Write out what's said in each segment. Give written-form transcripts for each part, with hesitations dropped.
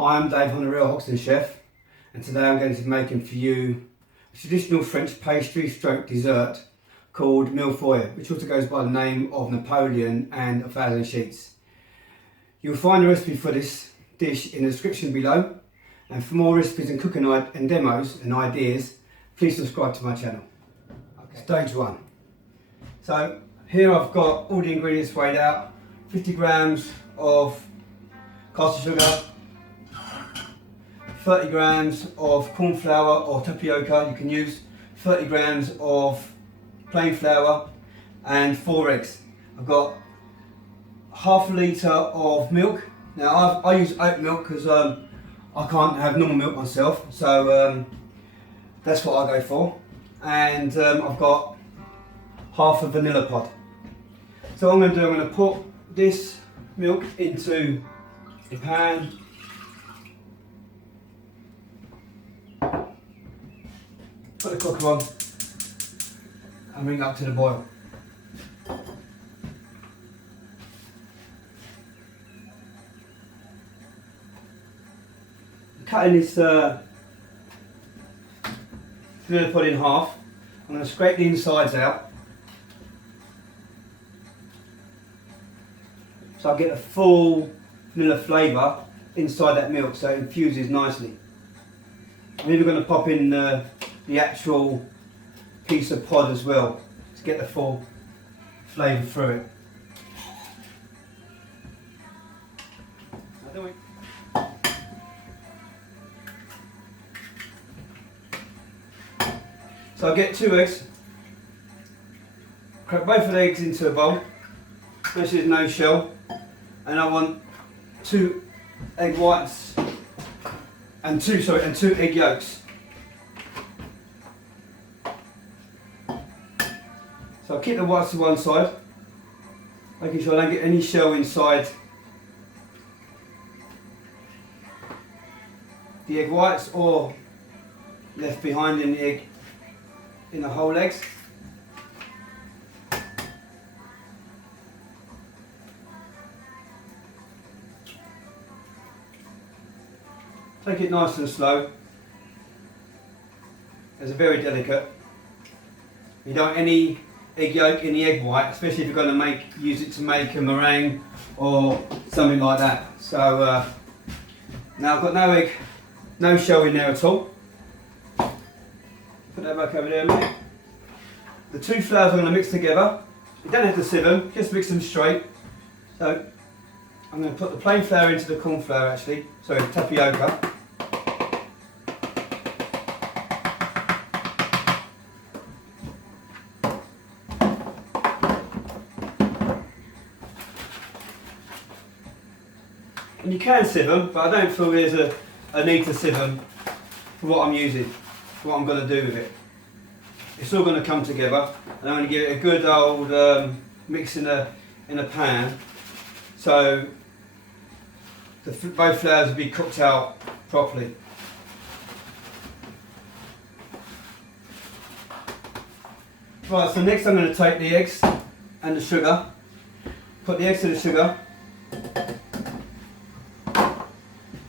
Hi, I'm Dave, I'm the Real Hoxton Chef, and today I'm going to be making for you a traditional French pastry stroke dessert called Mille, which also goes by the name of Napoleon and 1,000 sheets. You'll find a recipe for this dish in the description below, and for more recipes and cooking and demos and ideas, please subscribe to my channel. Okay. Stage 1. So here I've got all the ingredients weighed out: 50 grams of caster sugar, 30 grams of corn flour or tapioca you can use, 30 grams of plain flour and 4 eggs. I've got half a litre of milk. Now I use oat milk because I can't have normal milk myself, so that's what I go for. And I've got half a vanilla pod. So what I'm going to do, I'm going to put this milk into the pan. Put the cooker on and bring it up to the boil. Cutting this vanilla pod in half, I'm going to scrape the insides out so I get a full vanilla flavour inside that milk, so it infuses nicely. I'm even going to pop in the actual piece of pod as well to get the full flavour through it. So I get 2 eggs, crack both of the eggs into a bowl, make sure there's no shell, and I want 2 egg whites and 2 egg yolks. So I'll keep the whites to one side, making sure I don't get any shell inside the egg whites or left behind in the egg, in the whole eggs. Take it nice and slow. It's very delicate. You don't want any egg yolk in the egg white, especially if you're going to use it to make a meringue or something like that. So now I've got no shell in there at all. Put that back over there a minute. The 2 flours I'm going to mix together. You don't have to sieve them, just mix them straight. So I'm going to put the plain flour into the corn flour actually, sorry, tapioca. And you can sieve them, but I don't feel there's a need to sieve them for what I'm using, for what I'm going to do with it. It's all going to come together, and I'm going to give it a good old mix in a pan, so both flours will be cooked out properly. Right, so next I'm going to take the eggs and the sugar, put the eggs to the sugar,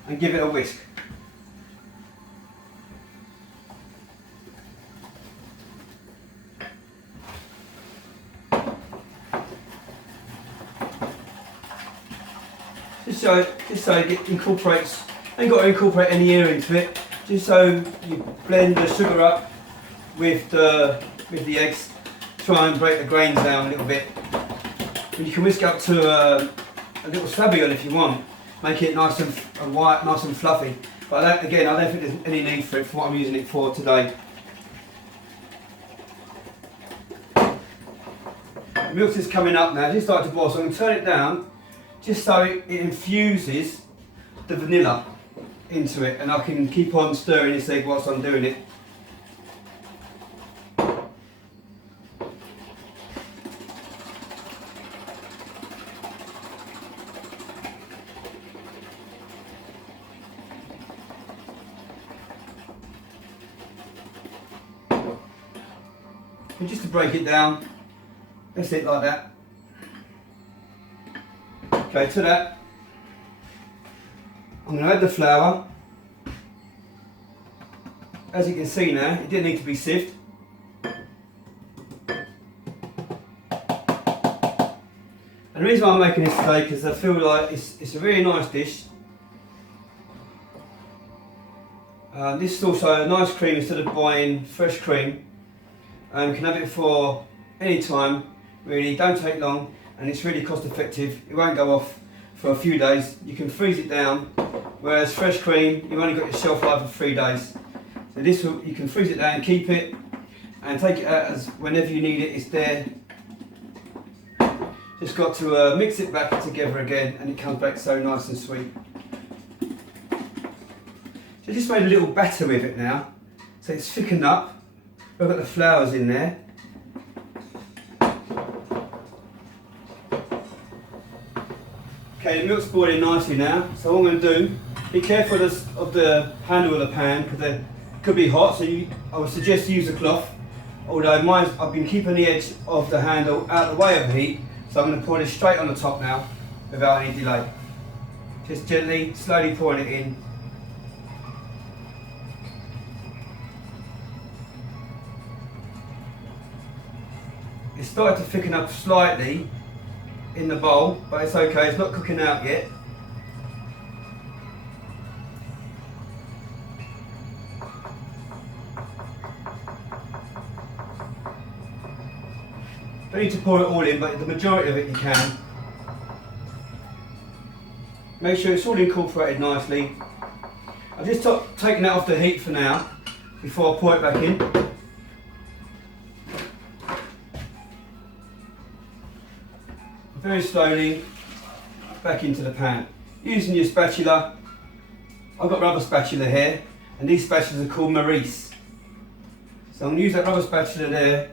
and give it a whisk. Just so it incorporates, ain't got to incorporate any air into it, just so you blend the sugar up with the eggs, try and break the grains down a little bit. And you can whisk up to a little sabayon if you want, make it nice and white, nice and fluffy. But I don't think there's any need for it for what I'm using it for today. The milk is coming up now, just started to boil, so I'm going to turn it down just so it infuses the vanilla into it, and I can keep on stirring this egg whilst I'm doing it. And just to break it down, that's it, like that. Okay, to that I'm going to add the flour. As you can see now, it didn't need to be sieved. And the reason why I'm making this today, because I feel like it's a really nice dish. This is also a nice cream instead of buying fresh cream. You can have it for any time, really, don't take long, and it's really cost effective. It won't go off for a few days. You can freeze it down, whereas fresh cream, you've only got your shelf life of 3 days. So this will, you can freeze it down, keep it, and take it out as whenever you need it, it's there. Just got to mix it back together again, and it comes back so nice and sweet. So I just made a little batter with it now, so it's thickened up. I've got the flours in there. Okay, the milk's boiling nicely now, so what I'm going to do, be careful of the handle of the pan, because it could be hot, so I would suggest you use a cloth. Although I've been keeping the edge of the handle out of the way of the heat, so I'm going to pour this straight on the top now, without any delay. Just gently, slowly pouring it in. It's started to thicken up slightly in the bowl, but it's okay, it's not cooking out yet. Don't need to pour it all in, but the majority of it you can. Make sure it's all incorporated nicely. I've just taken that off the heat for now, before I pour it back in. Very slowly back into the pan. Using your spatula. I've got rubber spatula here, and these spatulas are called Mille. So I'm going to use that rubber spatula there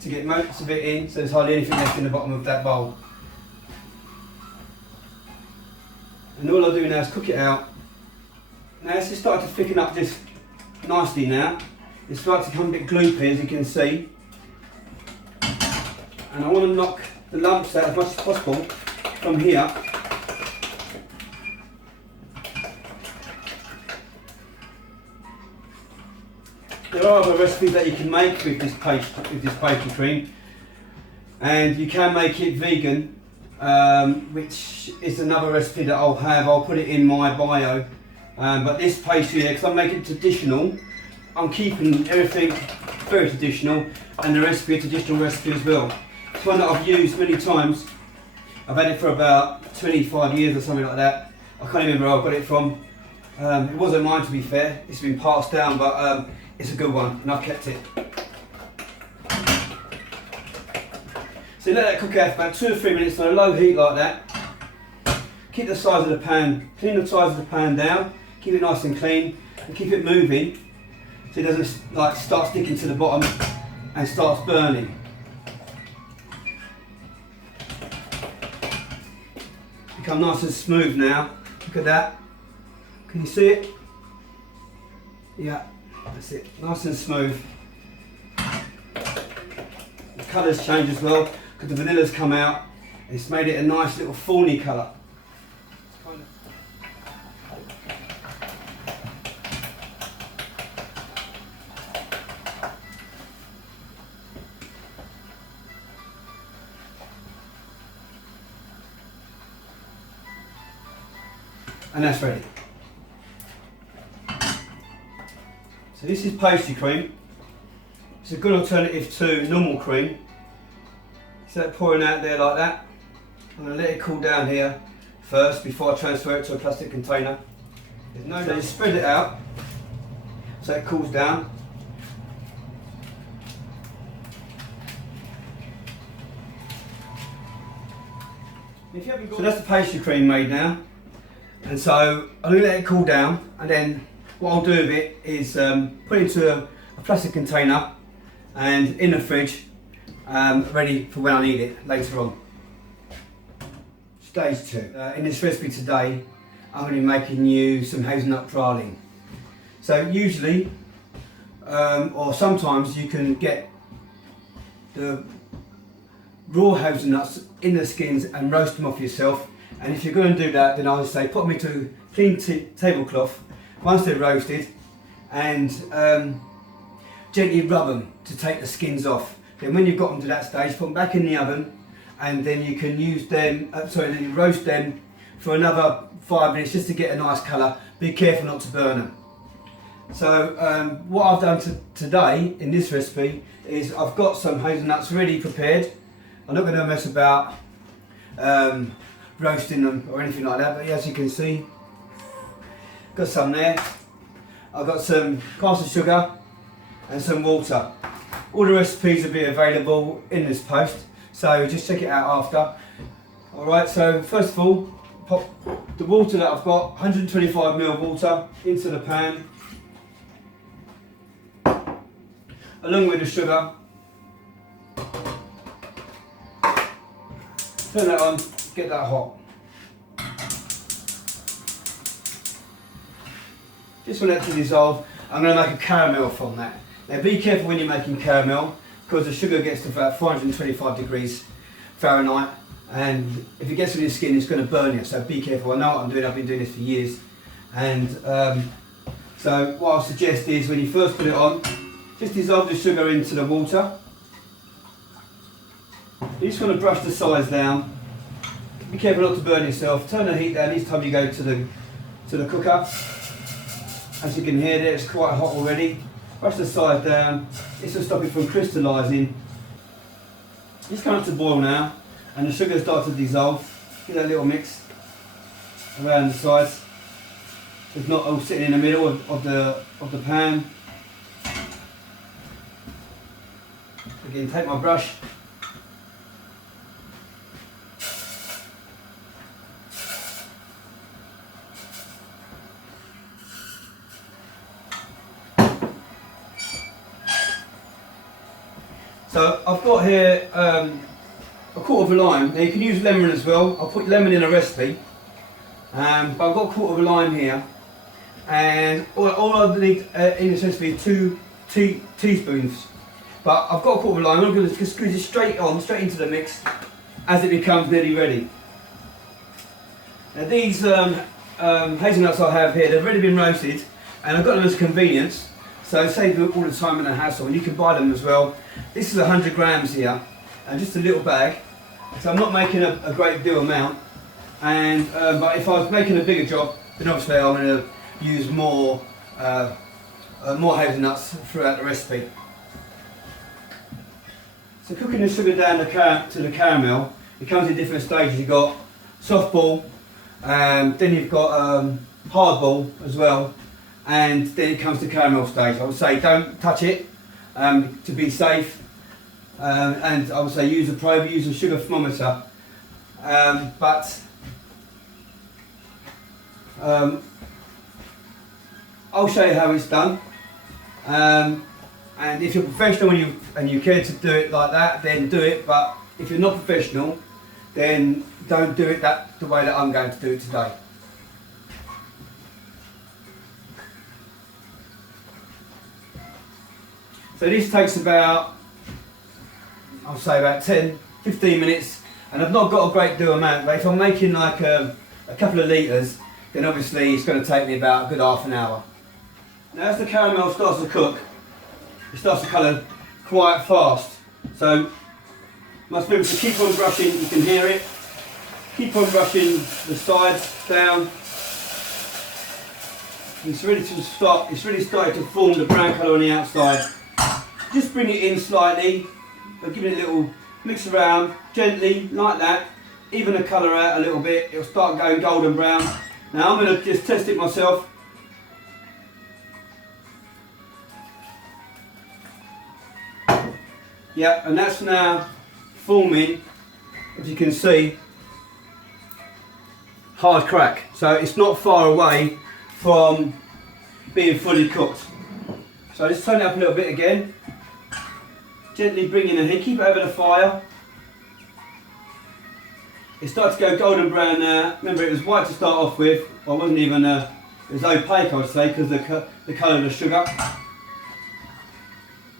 to get most of it in, so there's hardly anything left in the bottom of that bowl. And all I'll do now is cook it out. Now it's just started to thicken up just nicely now. It's starting to become a bit gloopy, as you can see. And I want to knock the lumps out as much as possible from here. There are other recipes that you can make with this pastry cream, and you can make it vegan, which is another recipe that I'll have. I'll put it in my bio. But this pastry here, because I'm making it traditional, I'm keeping everything very traditional, and the recipe a traditional recipe as well. It's one that I've used many times. I've had it for about 25 years or something like that. I can't remember where I got it from. It wasn't mine, to be fair. It's been passed down, but it's a good one, and I've kept it. So let that cook out for about 2 or 3 minutes on a low heat like that. Keep the size of the pan, clean the size of the pan down, keep it nice and clean, and keep it moving so it doesn't like start sticking to the bottom and starts burning. Become nice and smooth now. Look at that. Can you see it? Yeah, that's it. Nice and smooth. The colour's changed as well because the vanilla's come out. It's made it a nice little fawny colour. And that's ready. So this is pastry cream. It's a good alternative to normal cream. So pouring out there like that. I'm going to let it cool down here first before I transfer it to a plastic container. So you spread it out so it cools down. So that's the pastry cream made now. And so I'm going to let it cool down, and then what I'll do with it is put it into a plastic container and in the fridge, ready for when I need it later on. Stage 2. In this recipe today, I'm going to be making you some hazelnut praline. So usually, or sometimes you can get the raw hazelnuts in the skins and roast them off yourself. And if you're going to do that, then I would say put them into clean tablecloth once they're roasted, and gently rub them to take the skins off. Then when you've got them to that stage, put them back in the oven, and then you can use them, then you roast them for another 5 minutes just to get a nice colour. Be careful not to burn them. So what I've done today in this recipe is I've got some hazelnuts ready prepared. I'm not going to mess about roasting them or anything like that, but as you can see, got some there. I've got some caster sugar and some water. All the recipes will be available in this post, so just check it out after. Alright, so first of all, pop the water that I've got, 125ml water, into the pan, along with the sugar. Turn that on, get that hot. Just want that to dissolve. I'm going to make a caramel from that. Now be careful when you're making caramel, because the sugar gets to about 425 degrees Fahrenheit, and if it gets on your skin it's going to burn you, so be careful. I know what I'm doing, I've been doing this for years. And so what I suggest is when you first put it on, just dissolve the sugar into the water. You just want to brush the sides down. Be careful not to burn yourself. Turn the heat down each time you go to the cooker. As you can hear there, it's quite hot already. Brush the sides down. This will stop it from crystallising. It's coming up to boil now, and the sugar starts to dissolve. Give that little mix around the sides. It's not all sitting in the middle of the pan. Again, take my brush. So I've got here a quarter of a lime. Now you can use lemon as well. I'll put lemon in a recipe, but I've got a quarter of a lime here, and all I need in this recipe is 2 teaspoons. But I've got a quarter of a lime. I'm going to just squeeze it straight into the mix as it becomes nearly ready. Now these hazelnuts I have here, they've already been roasted, and I've got them as convenience. So save all the time and the hassle, and you can buy them as well. This is 100 grams here, and just a little bag. So I'm not making a great deal amount. And but if I was making a bigger job, then obviously I'm going to use more hazelnuts throughout the recipe. So cooking the sugar down to the caramel, it comes in different stages. You've got soft ball, then you've got hard ball as well, and then it comes to caramel stage. I would say don't touch it to be safe, and I would say use a probe, use a sugar thermometer, but I'll show you how it's done. And if you're professional and you care to do it like that, then do it. But if you're not professional, then don't do it the way that I'm going to do it today. So this takes about, I'll say about 10-15 minutes, and I've not got a great deal amount, but if I'm making like a couple of litres, then obviously it's going to take me about a good half an hour. Now as the caramel starts to cook, it starts to colour quite fast. So must remember to keep on brushing, you can hear it. Keep on brushing the sides down. It's really started to form the brown colour on the outside. Just bring it in slightly, but give it a little mix around, gently, like that. Even the colour out a little bit, it'll start going golden brown. Now I'm going to just test it myself. Yeah, and that's now forming, as you can see, hard crack. So it's not far away from being fully cooked. So just turn it up a little bit again. Gently bring in the heat, keep it over the fire. It starts to go golden brown now. Remember, it was white to start off with. Well, it wasn't even, it was opaque, I would say, because the colour of the sugar.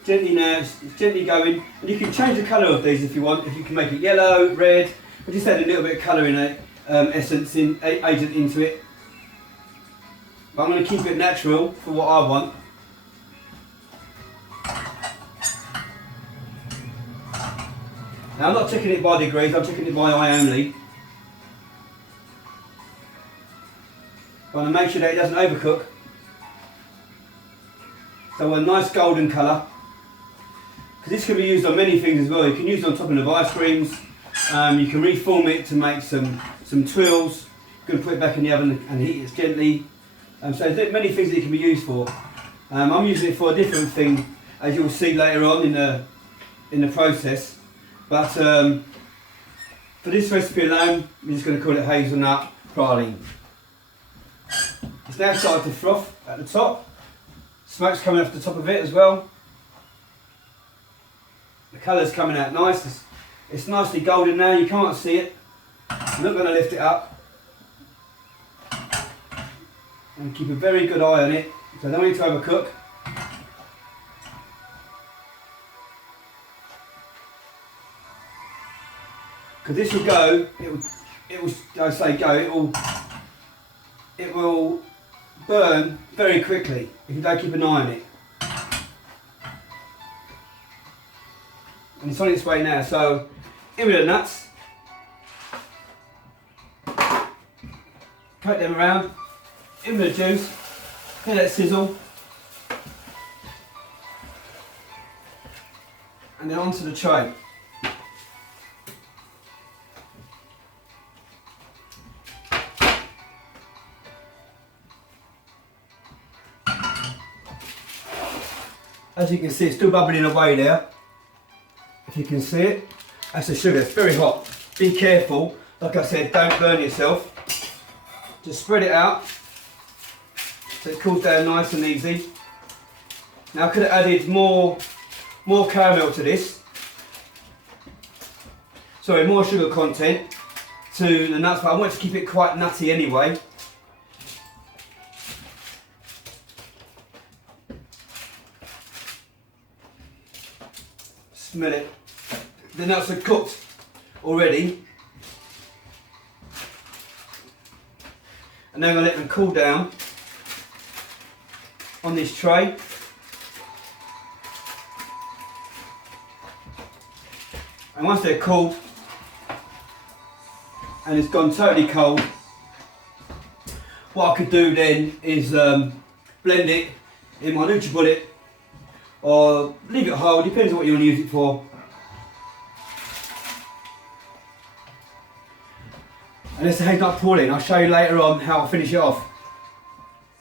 Gently now, it's gently going. And you can change the colour of these if you want. If you can make it yellow, red, but just add a little bit of colouring agent into it. But I'm going to keep it natural for what I want. Now I'm not checking it by degrees, I'm checking it by eye only. I want to make sure that it doesn't overcook. So a nice golden colour. Because this can be used on many things as well. You can use it on topping of ice creams. You can reform it to make some twirls. You can put it back in the oven and heat it gently. So there's many things that it can be used for. I'm using it for a different thing, as you'll see later on in the process. But for this recipe alone, we're just going to call it hazelnut praline. It's now started to froth at the top. Smoke's coming off the top of it as well. The colour's coming out nice. It's nicely golden now, you can't see it. I'm not going to lift it up. And keep a very good eye on it, so I don't want it to overcook. Because this will go, it will burn very quickly if you don't keep an eye on it. And it's on its way now, so in with the nuts. Coat them around, in with the juice, let that sizzle. And then onto the tray. As you can see, it's still bubbling away there. If you can see it, that's the sugar. It's very hot. Be careful. Like I said, don't burn yourself. Just spread it out so it cools down nice and easy. Now I could have added more caramel to this. Sorry, more sugar content to the nuts, but I want to keep it quite nutty anyway. Smell it. The nuts are cooked already. And then I'm going to let them cool down on this tray. And once they're cooled and it's gone totally cold, what I could do then is blend it in my NutriBullet or leave it whole, depends on what you want to use it for. And this is hazelnut praline. I'll show you later on how I'll finish it off.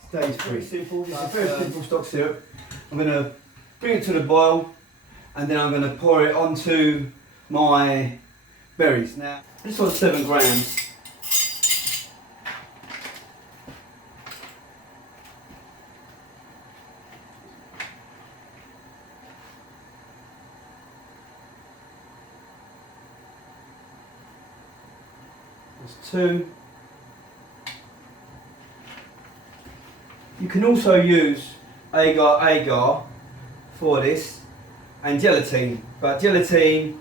Stage 3. Simple. It's a very simple stock syrup. I'm going to bring it to the boil and then I'm going to pour it onto my berries. Now, this one's 7 grams. That's 2. You can also use agar for this and gelatine, but gelatine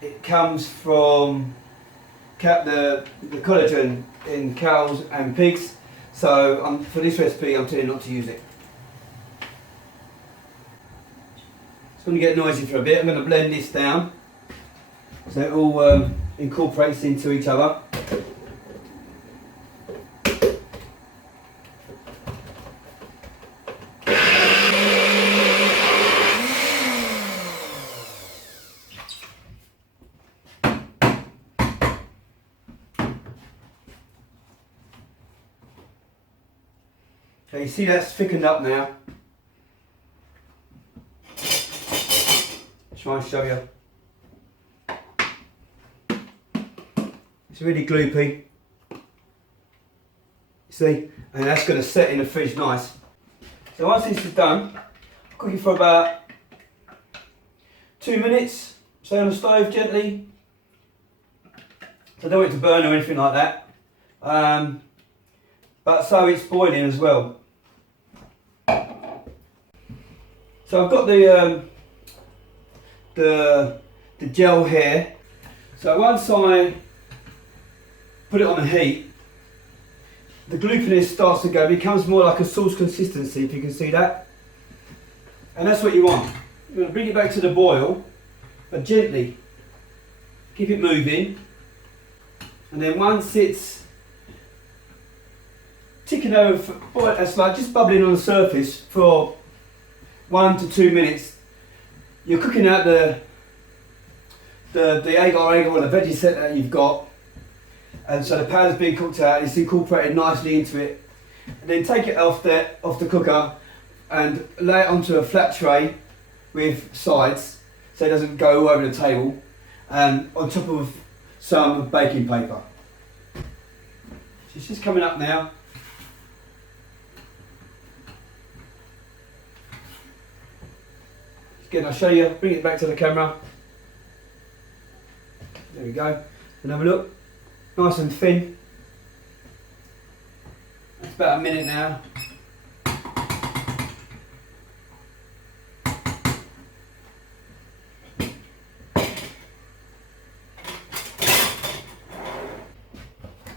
it comes from the collagen in cows and pigs, so for this recipe I'm telling you not to use it. It's going to get noisy for a bit. I'm going to blend this down so it all incorporates into each other. So you see that's thickened up now. Try and show you. It's really gloopy. See? And that's going to set in the fridge nice. So once this is done, I'll cook it for about 2 minutes. Stay on the stove gently. So I don't want it to burn or anything like that. But so it's boiling as well. So I've got the gel here. So once I put it on the heat, the glutiness starts to go, it becomes more like a sauce consistency, if you can see that. And that's what you want. You're going to bring it back to the boil, but gently. Keep it moving. And then once it's ticking over, it's like just bubbling on the surface for 1 to 2 minutes, you're cooking out the agar or the veggie set that you've got. And so the powder's being cooked out, it's incorporated nicely into it. And then take it off the cooker and lay it onto a flat tray with sides so it doesn't go all over the table, and on top of some baking paper. So it's just coming up now. Again, I'll show you, bring it back to the camera. There we go. And have a look. Nice and thin. It's about a minute now.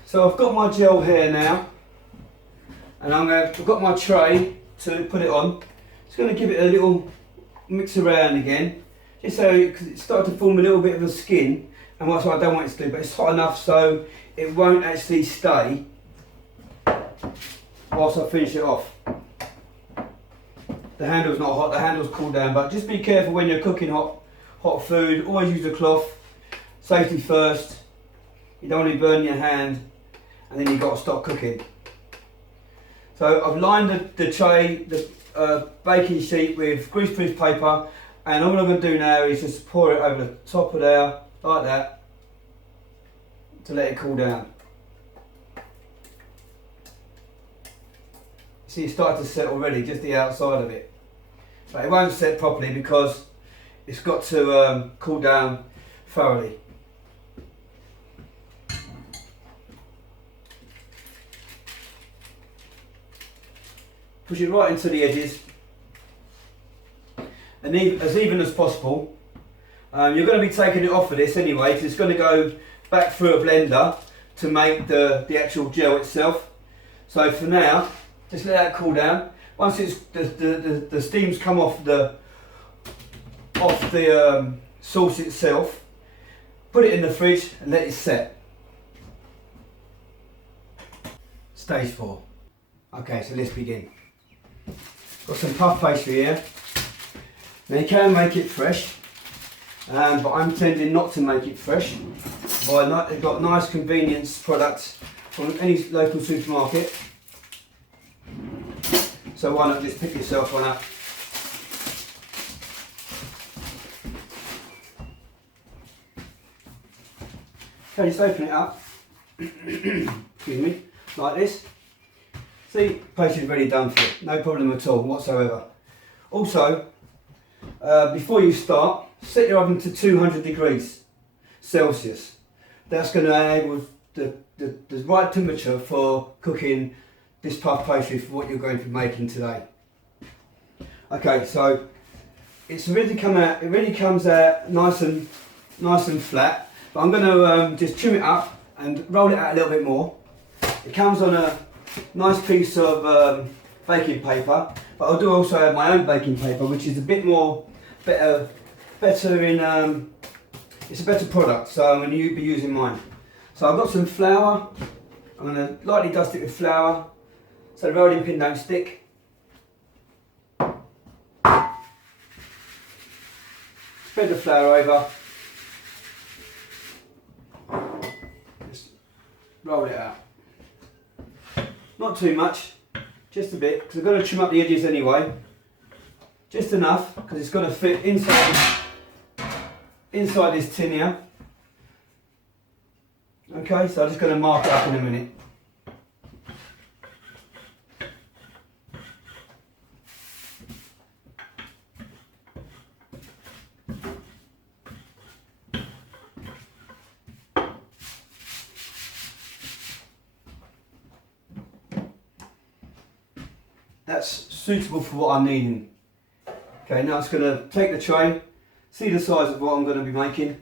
So I've got my gel here now, and I've got my tray to put it on. Just going to give it a little mix around again, just so because it's starting to form a little bit of a skin, and that's what I don't want it to do, but it's hot enough so it won't actually stay whilst I finish it off. The handle's not hot, the handle's cooled down, but just be careful when you're cooking hot food. Always use a cloth, safety first. You don't want to burn your hand, and then you've got to stop cooking. So I've lined the tray, the baking sheet with greaseproof paper, and all I'm going to do now is just pour it over the top of there, like that, to let it cool down. See, it's starting to set already, just the outside of it. But it won't set properly because it's got to cool down thoroughly. Push it right into the edges, and as even as possible. You're going to be taking it off of this anyway, because it's going to go back through a blender to make the actual gel itself. So for now, just let that cool down. Once it's the steam's come off the sauce itself, put it in the fridge and let it set. Stage 4. Okay, so let's begin. Got some puff pastry here. Now you can make it fresh, but I'm tending not to make it fresh. They've got nice convenience products from any local supermarket. So why not just pick yourself one up. Okay, just open it up. Excuse me, like this. See, pastry's ready done for it, no problem at all whatsoever. Also, before you start, set your oven to 200 degrees Celsius. That's going to enable the right temperature for cooking this puff pastry for what you're going to be making today. Okay, so it's already come out. It really comes out nice and flat. But I'm going to just trim it up and roll it out a little bit more. It comes on a nice piece of baking paper, but I do also have my own baking paper, which is a bit more better in. It's a better product, so I'm going to be using mine. So I've got some flour. I'm going to lightly dust it with flour, so the rolling pin don't stick. Spread the flour over. Just roll it out. Not too much, just a bit, because I've got to trim up the edges anyway. Just enough, because it's got to fit inside this tin here. Okay, so I'm just going to mark it up in a minute. That's suitable for what I'm needing. Okay, now it's going to take the tray, see the size of what I'm going to be making.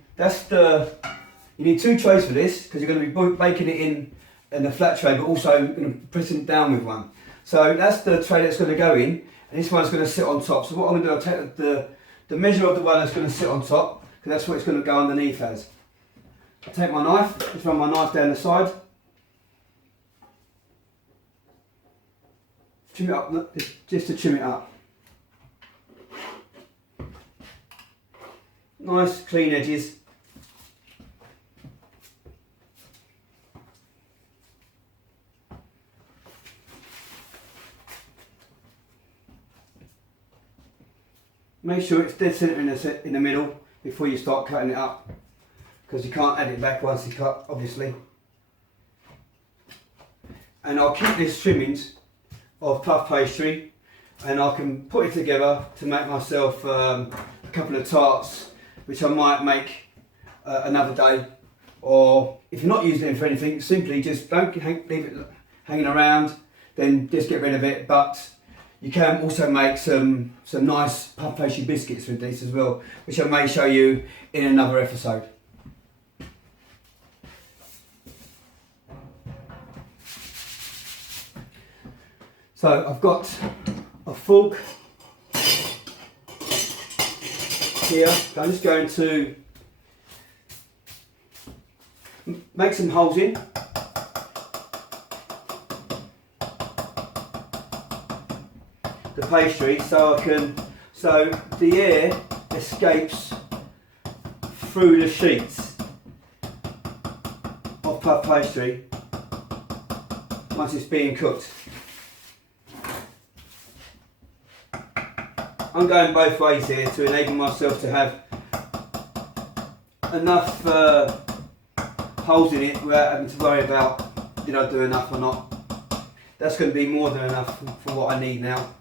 You need 2 trays for this, because you're going to be baking it in and the flat tray, but also going to press it down with one. So that's the tray that's going to go in, and this one's going to sit on top. So what I'm going to do, I'll take the measure of the one that's going to sit on top, because that's what it's going to go underneath as. I take my knife, just run my knife down the side, trim it up, just to trim it up. Nice clean edges. Make sure it's dead centre in the middle before you start cutting it up, because you can't add it back once you cut, obviously. And I'll keep these trimmings of puff pastry, and I can put it together to make myself a couple of tarts, which I might make another day. Or if you're not using it for anything, simply just don't leave it hanging around, then just get rid of it. But you can also make some nice puff pastry biscuits with these as well, which I may show you in another episode. So I've got a fork here. So I'm just going to make some holes in. The pastry, so the air escapes through the sheets of puff pastry once it's being cooked. I'm going both ways here to enable myself to have enough holes in it without having to worry about did I do enough or not. That's going to be more than enough for what I need now.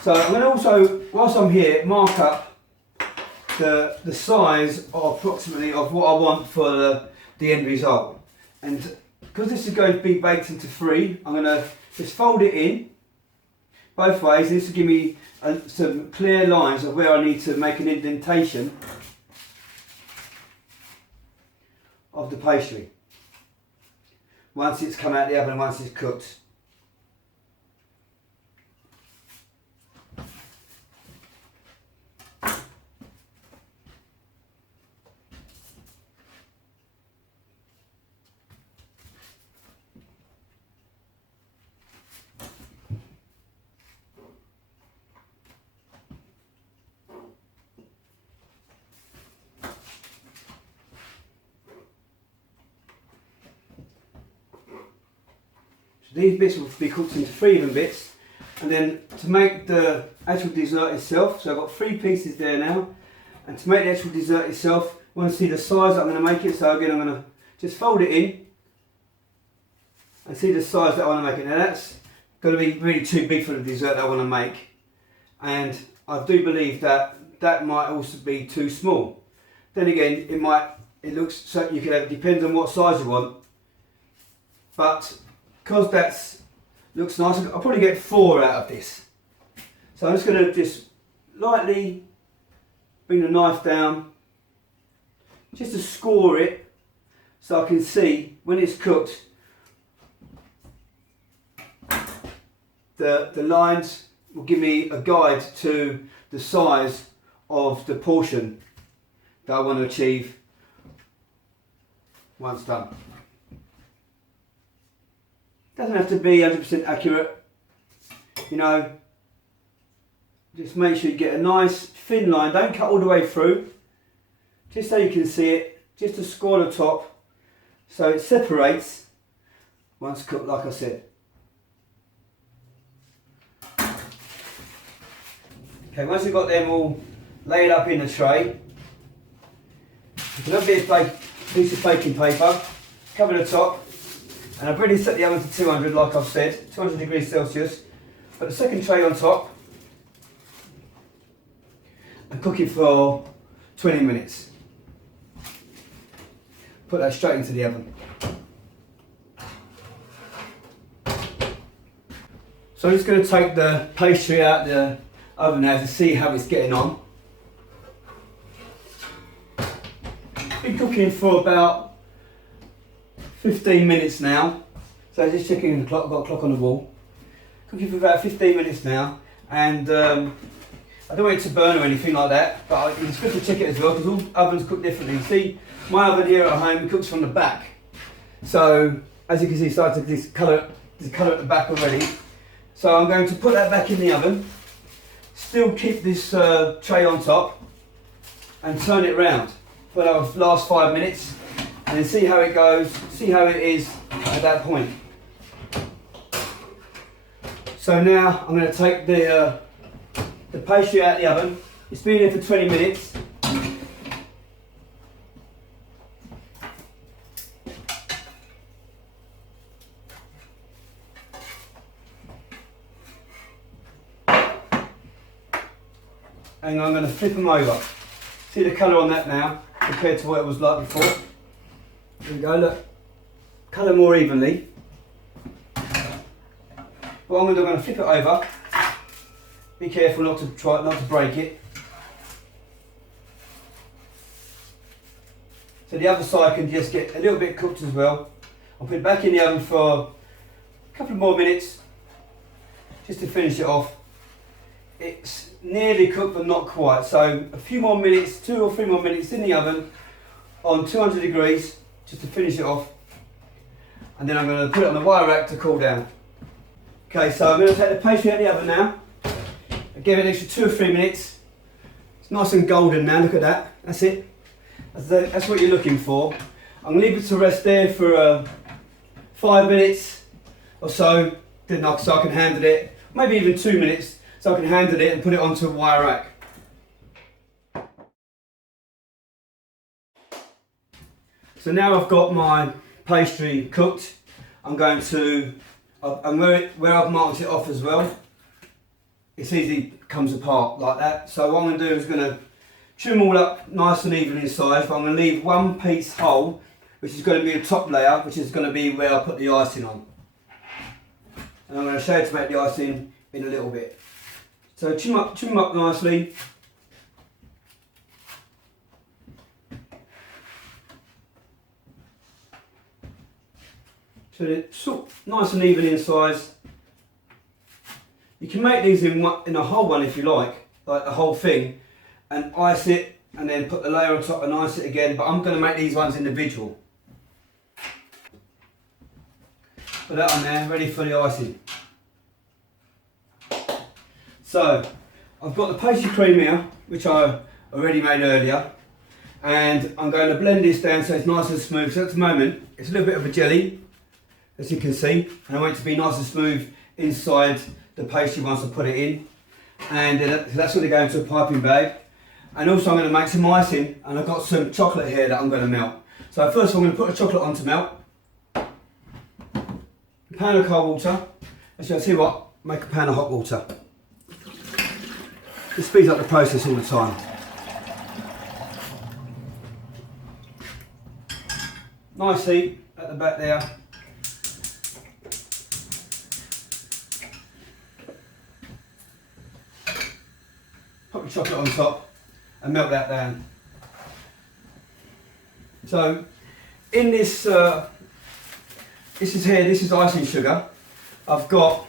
So I'm going to also, whilst I'm here, mark up the size approximately of what I want for the end result. And because this is going to be baked into 3, I'm going to just fold it in both ways. This will give me some clear lines of where I need to make an indentation of the pastry once it's come out the oven, once it's cooked. These bits will be cooked into 3 even bits, and then to make the actual dessert itself, so I've got 3 pieces there now, and to make the actual dessert itself, I want to see the size that I'm going to make it. So again, I'm going to just fold it in and see the size that I want to make it. Now that's going to be really too big for the dessert that I want to make, and I do believe that that might also be too small. Then again, it looks, so you can have, it depends on what size you want, but because that looks nice, I'll probably get 4 out of this. So I'm just going to just lightly bring the knife down, just to score it, so I can see when it's cooked, the lines will give me a guide to the size of the portion that I want to achieve once done. Doesn't have to be 100% accurate, you know, just make sure you get a nice thin line. Don't cut all the way through, just so you can see it, just to score the top so it separates once cooked, like I said. Okay, once you've got them all laid up in the tray, you can have a piece of baking paper, cover the top. And I've already set the oven to 200, like I've said, 200 degrees Celsius. Put the second tray on top and cook it for 20 minutes. Put that straight into the oven. So I'm just going to take the pastry out the oven now to see how it's getting on. Been cooking for about 15 minutes now, So just checking the clock, I've got a clock on the wall. Cooking for about 15 minutes now, and I don't want it to burn or anything like that, but it's good to check it as well because all ovens cook differently. See, my oven here at home cooks from the back. So as you can see, it starts to discolour at the back already. So I'm going to put that back in the oven, still keep this tray on top, and turn it round for the last 5 minutes, and then see how it goes, see how it is at that point. So now I'm going to take the pastry out of the oven. It's been here for 20 minutes. And I'm going to flip them over. See the colour on that now compared to what it was like before. There we go, look. Colour more evenly. What I'm going to flip it over. Be careful not to break it. So the other side can just get a little bit cooked as well. I'll put it back in the oven for a couple more minutes just to finish it off. It's nearly cooked but not quite, so a few more minutes, 2 or 3 more minutes in the oven on 200 degrees just to finish it off, and then I'm going to put it on the wire rack to cool down. Okay, so I'm going to take the pastry out of the oven now. I give it an extra 2 or 3 minutes. It's nice and golden now, look at that, that's it. That's what you're looking for. I'm going to leave it to rest there for 5 minutes or so, so I can handle it, maybe even 2 minutes. So I can handle it and put it onto a wire rack. So now I've got my pastry cooked. I'm going to, and where I've marked it off as well, it's easy comes apart like that. So what I'm going to do is going to trim all up nice and even inside. But I'm going to leave one piece whole, which is going to be the top layer, which is going to be where I put the icing on. And I'm going to show you to make the icing in a little bit. So trim up nicely. So it's nice and even in size. You can make these in a whole one if you like the whole thing, and ice it, and then put the layer on top and ice it again. But I'm going to make these ones individual. Put that on there, ready for the icing. So, I've got the pastry cream here, which I already made earlier, and I'm going to blend this down so it's nice and smooth. So at the moment, it's a little bit of a jelly, as you can see, and I want it to be nice and smooth inside the pastry once I put it in. And that's going to go into a piping bag. And also I'm going to make some icing, and I've got some chocolate here that I'm going to melt. So first of all, I'm going to put the chocolate on to melt. A pan of cold water. Actually, I'll tell you what, make a pan of hot water. It speeds up the process all the time. Nice heat at the back there. Put the chocolate on top and melt that down. So in this, this is icing sugar. I've got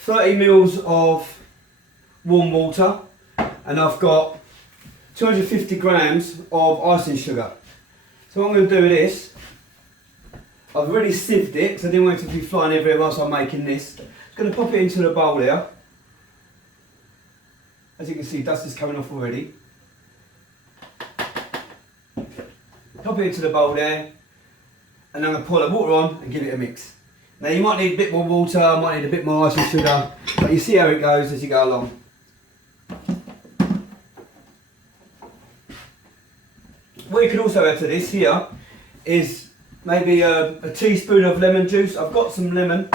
30 mils of warm water, and I've got 250 grams of icing sugar. So what I'm going to do with this, I've already sieved it because I didn't want it to be flying everywhere whilst I'm making this. I'm going to pop it into the bowl here. As you can see, dust is coming off already. Pop it into the bowl there, and I'm going to pour the water on and give it a mix. Now you might need a bit more water, might need a bit more icing sugar, but you see how it goes as you go along. What you can also add to this here is maybe a teaspoon of lemon juice. I've got some lemon.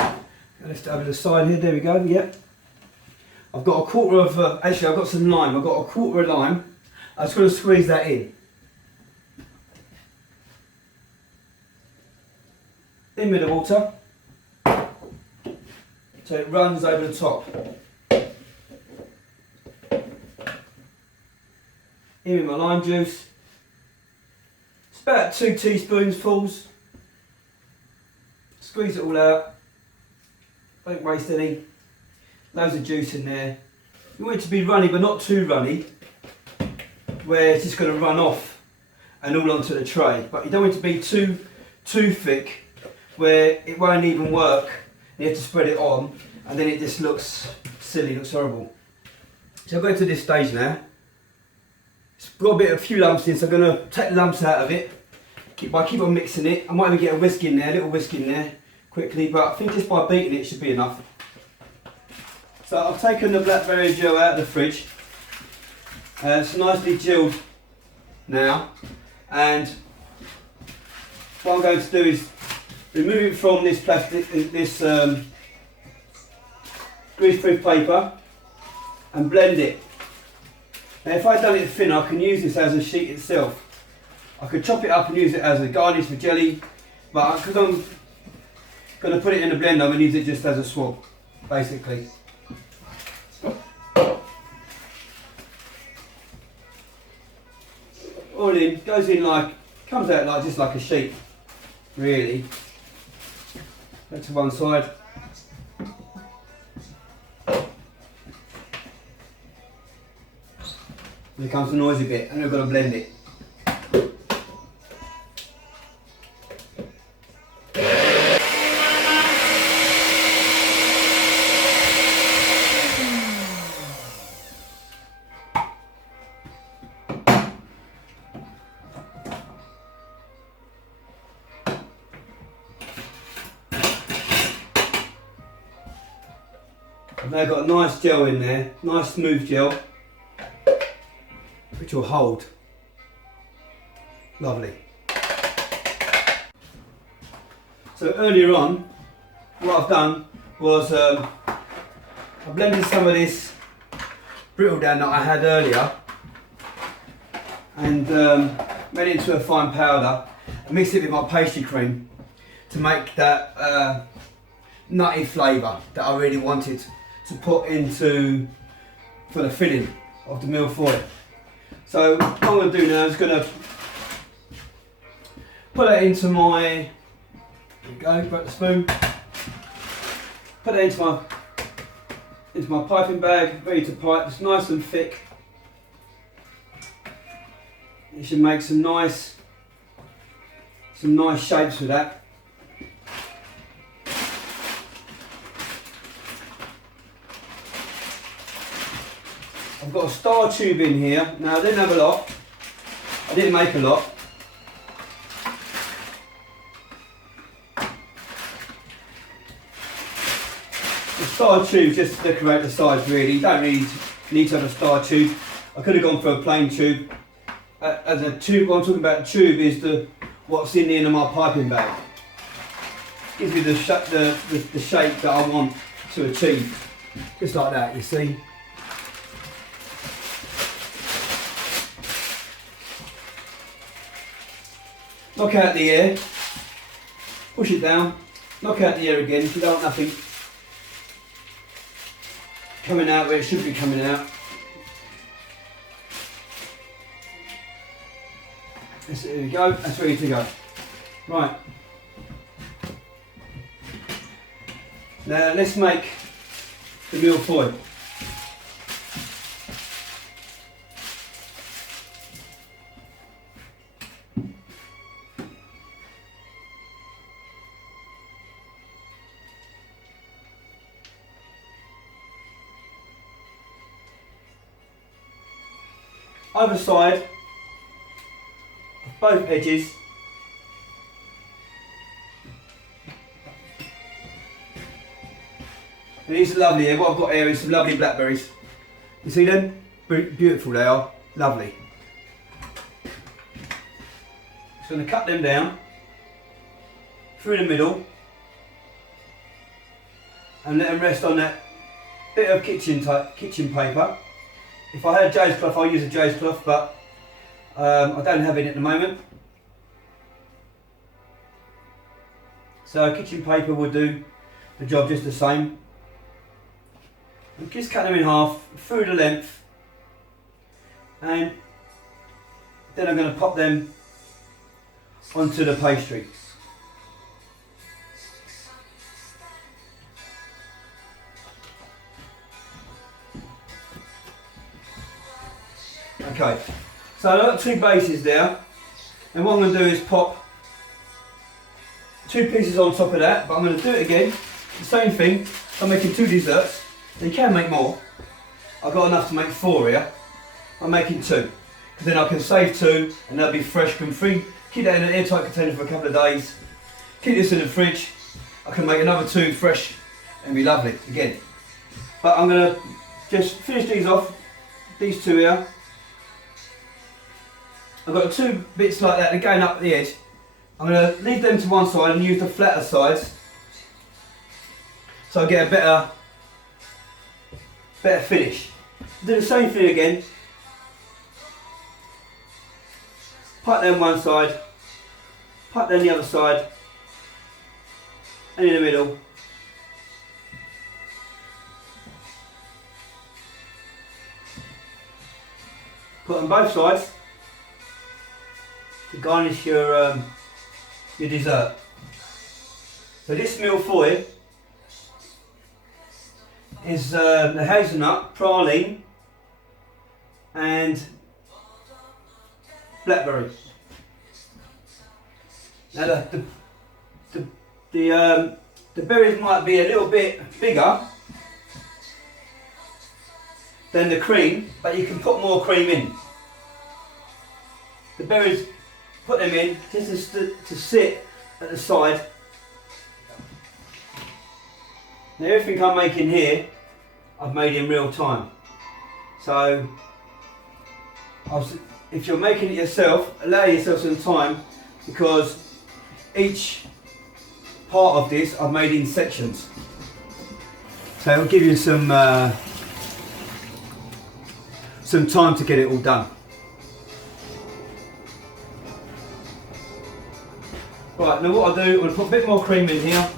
Let's over the side here, there we go, yep. I've got a quarter of, actually I've got some lime. I've got a quarter of lime. I'm just going to squeeze that in. In with the water. So it runs over the top. In with my lime juice. It's about 2 teaspoonfuls. Squeeze it all out. Don't waste any. Loads of juice in there. You want it to be runny, but not too runny, where it's just going to run off and all onto the tray. But you don't want it to be too thick, where it won't even work. You have to spread it on, and then it just looks silly, looks horrible. So I've got to this stage now. It's got a few lumps in, so I'm going to take the lumps out of it. Keep on mixing it. I might even get a whisk in there, a little whisk in there quickly, but I think just by beating it should be enough. So I've taken the blackberry gel out of the fridge. It's nicely gelled now, and what I'm going to do is remove it from this plastic, this greaseproof paper, and blend it. Now if I'd done it thin, I can use this as a sheet itself. I could chop it up and use it as a garnish for jelly, but because I'm going to put it in the blender, I'm going to use it just as a swab, basically. All in, goes in like, comes out like just like a sheet, really. Go to one side. Here comes the noisy bit, and we've got to blend it. I've now got a nice gel in there, nice smooth gel, which will hold. Lovely. So earlier on, what I've done was I blended some of this brittle down that I had earlier and made it into a fine powder and mixed it with my pastry cream to make that nutty flavour that I really wanted to put into for the filling of the mille feuille. So what I'm going to do now is going to put that into my, there we go, grab the spoon, put that into my piping bag, ready to pipe. It's nice and thick. You should make some nice shapes with that. I've got a star tube in here. Now I didn't have a lot. I didn't make a lot. The star tube just to decorate the sides really. You don't really need to have a star tube. I could have gone for a plain tube. As a tube, what I'm talking about tube is what's in the end of my piping bag. Gives me the shape that I want to achieve. Just like that, you see. Knock out the air, push it down, knock out the air again if you don't want nothing coming out where it should be coming out. There we go, that's ready to go. Right. Now let's make the mille feuille. Either side of both edges, and these are lovely here. What I've got here is some lovely blackberries. You see them? Beautiful they are, lovely. Just going to cut them down through the middle and let them rest on that bit of kitchen paper. If I had a Jay's cloth, I'll use a Jay's cloth, but I don't have it at the moment. So kitchen paper will do the job just the same. And just cut them in half through the length, and then I'm going to pop them onto the pastry. Okay, so I've got 2 bases there, and what I'm going to do is pop 2 pieces on top of that, but I'm going to do it again, the same thing. I'm making 2 desserts. You can make more. I've got enough to make 4 here. I'm making 2, because then I can save 2 and they'll be fresh, free. Keep that in an airtight container for a couple of days. Keep this in the fridge. I can make another 2 fresh and be lovely again. But I'm going to just finish these off, these 2 here. I've got 2 bits like that, they're going up the edge. I'm going to leave them to one side and use the flatter sides, so I get a better finish. Do the same thing again. Pipe them one side, pipe them the other side, and in the middle. Put on both sides to garnish your dessert. So this Mille feuille is the hazelnut, praline, and blackberry. Now the berries might be a little bit bigger than the cream, but you can put more cream in. The berries, put them in just to sit at the side. Now everything I'm making here, I've made in real time. So if you're making it yourself, allow yourself some time, because each part of this I've made in sections. So it'll give you some time to get it all done. Right, now what I'll do, I'll put a bit more cream in here.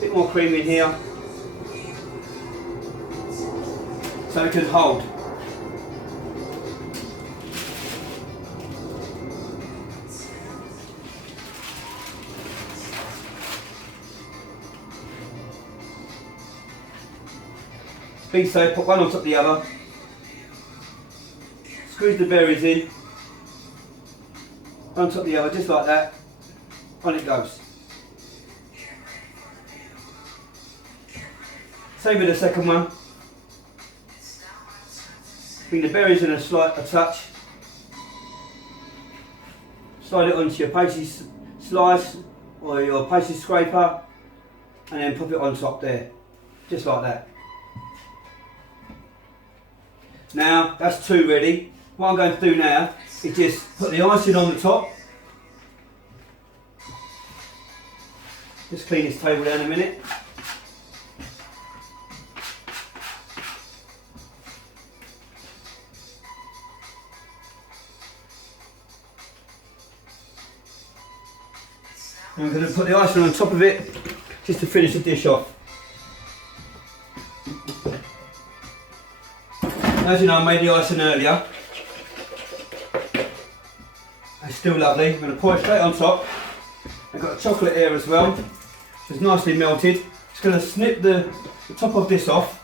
Bit more cream in here, so it can hold. Be so, put one on top of the other. Squeeze the berries in. One on top of the other, just like that. On it goes. Same with the second one. Bring the berries in a touch. Slide it onto your pastry slice or your pastry scraper, and then pop it on top there, just like that. Now that's 2 ready. What I'm going to do now is just put the icing on the top. Just clean this table down a minute. And I'm going to put the icing on top of it just to finish the dish off. As you know, I made the icing earlier. It's still lovely. I'm going to pour it straight on top. I've got chocolate here as well, which is nicely melted. Just going to snip the top of this off.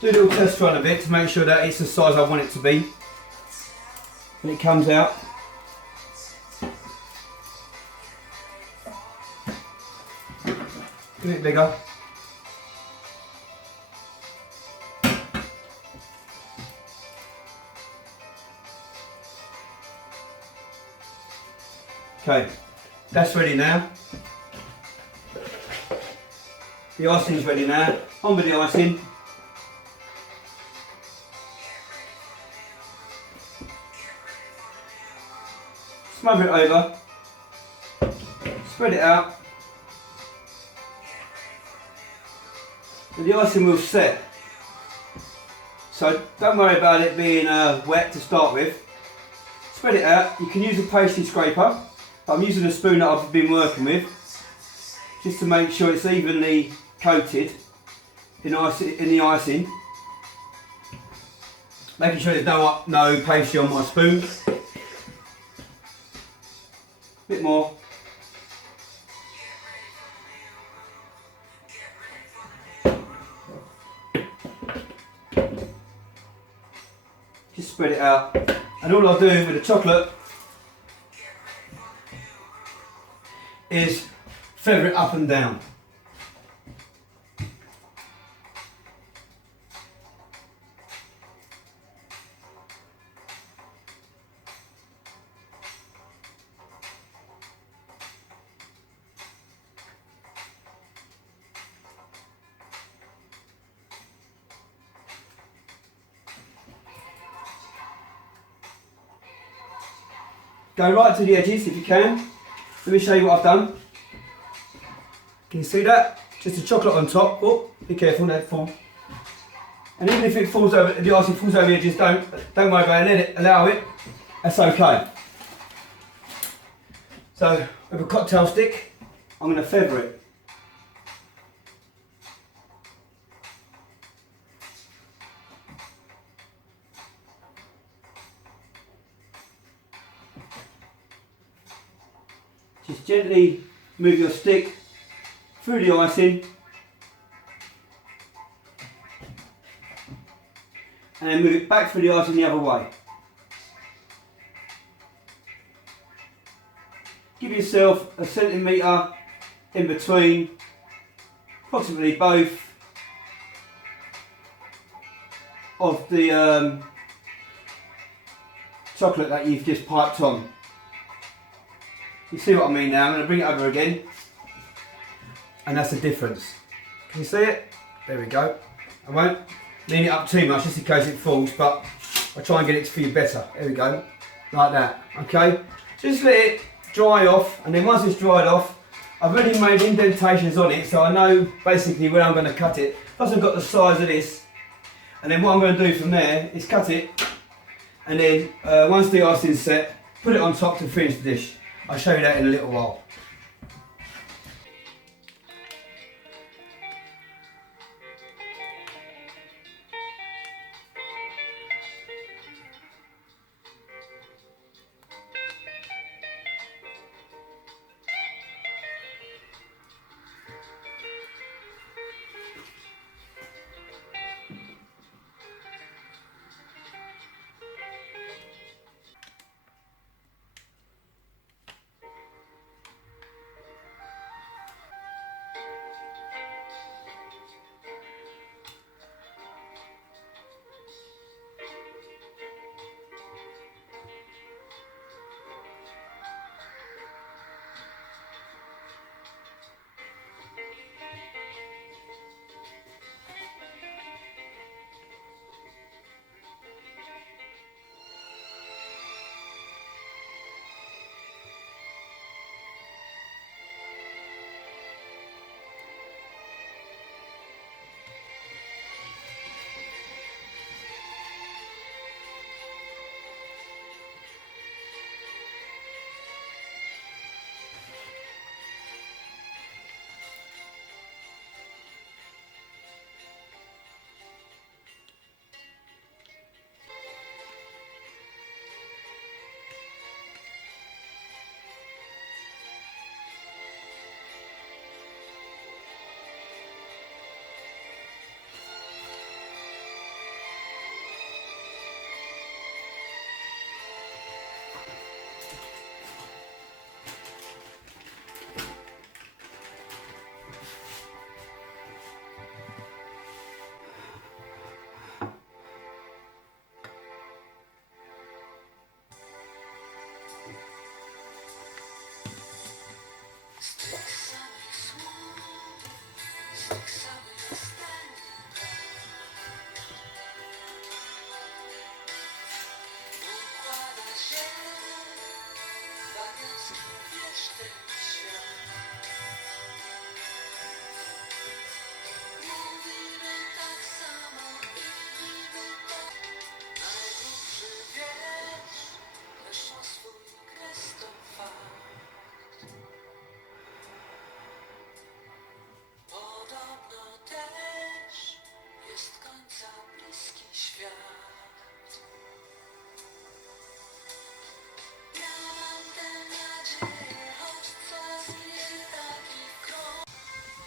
Do a little test run of it to make sure that it's the size I want it to be. And it comes out. A bit bigger. Okay, that's ready now. The icing's ready now. On with the icing. Smother it over. Spread it out. And the icing will set. So don't worry about it being wet to start with. Spread it out. You can use a pastry scraper, but I'm using a spoon that I've been working with, just to make sure it's evenly coated in the icing. Making sure there's no pastry on my spoon. Bit more. Just spread it out. And all I'll do with the chocolate is feather it up and down. Go right to the edges if you can. Let me show you what I've done. Can you see that? Just the chocolate on top. Oh, be careful, don't fall. And even if it falls over, the icing falls over the edges, don't worry about it, allow it. That's okay. So, with a cocktail stick, I'm going to feather it. Just gently move your stick through the icing and then move it back through the icing the other way. Give yourself a centimetre in between, approximately both of the chocolate that you've just piped on. You see what I mean now? I'm going to bring it over again, and that's the difference. Can you see it? There we go. I won't lean it up too much just in case it falls, but I'll try and get it to feel better. There we go, like that. Okay, just let it dry off, and then once it's dried off, I've already made indentations on it, so I know basically where I'm going to cut it. Plus I've got the size of this, and then what I'm going to do from there is cut it, and then once the icing's set, put it on top to finish the dish. I'll show you that in a little while.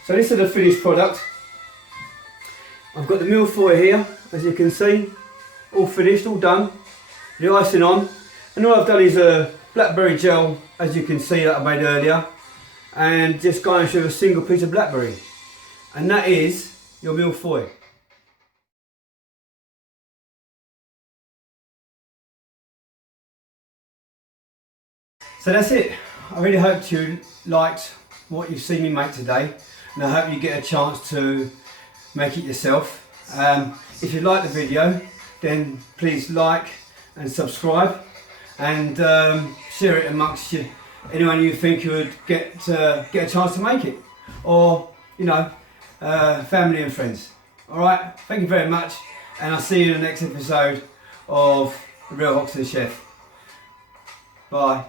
So this is the finished product. I've got the Mille feuille here, as you can see, all finished, all done, the icing on, and all I've done is a blackberry gel, as you can see, that I made earlier, and just garnish with a single piece of blackberry, and that is your Mille feuille. So that's it. I really hope you liked what you've seen me make today, and I hope you get a chance to make it yourself. If you like the video, then please like and subscribe, and share it amongst you, anyone you think would get a chance to make it, or family and friends. Alright, thank you very much, and I'll see you in the next episode of the Real Hoxton Chef. Bye.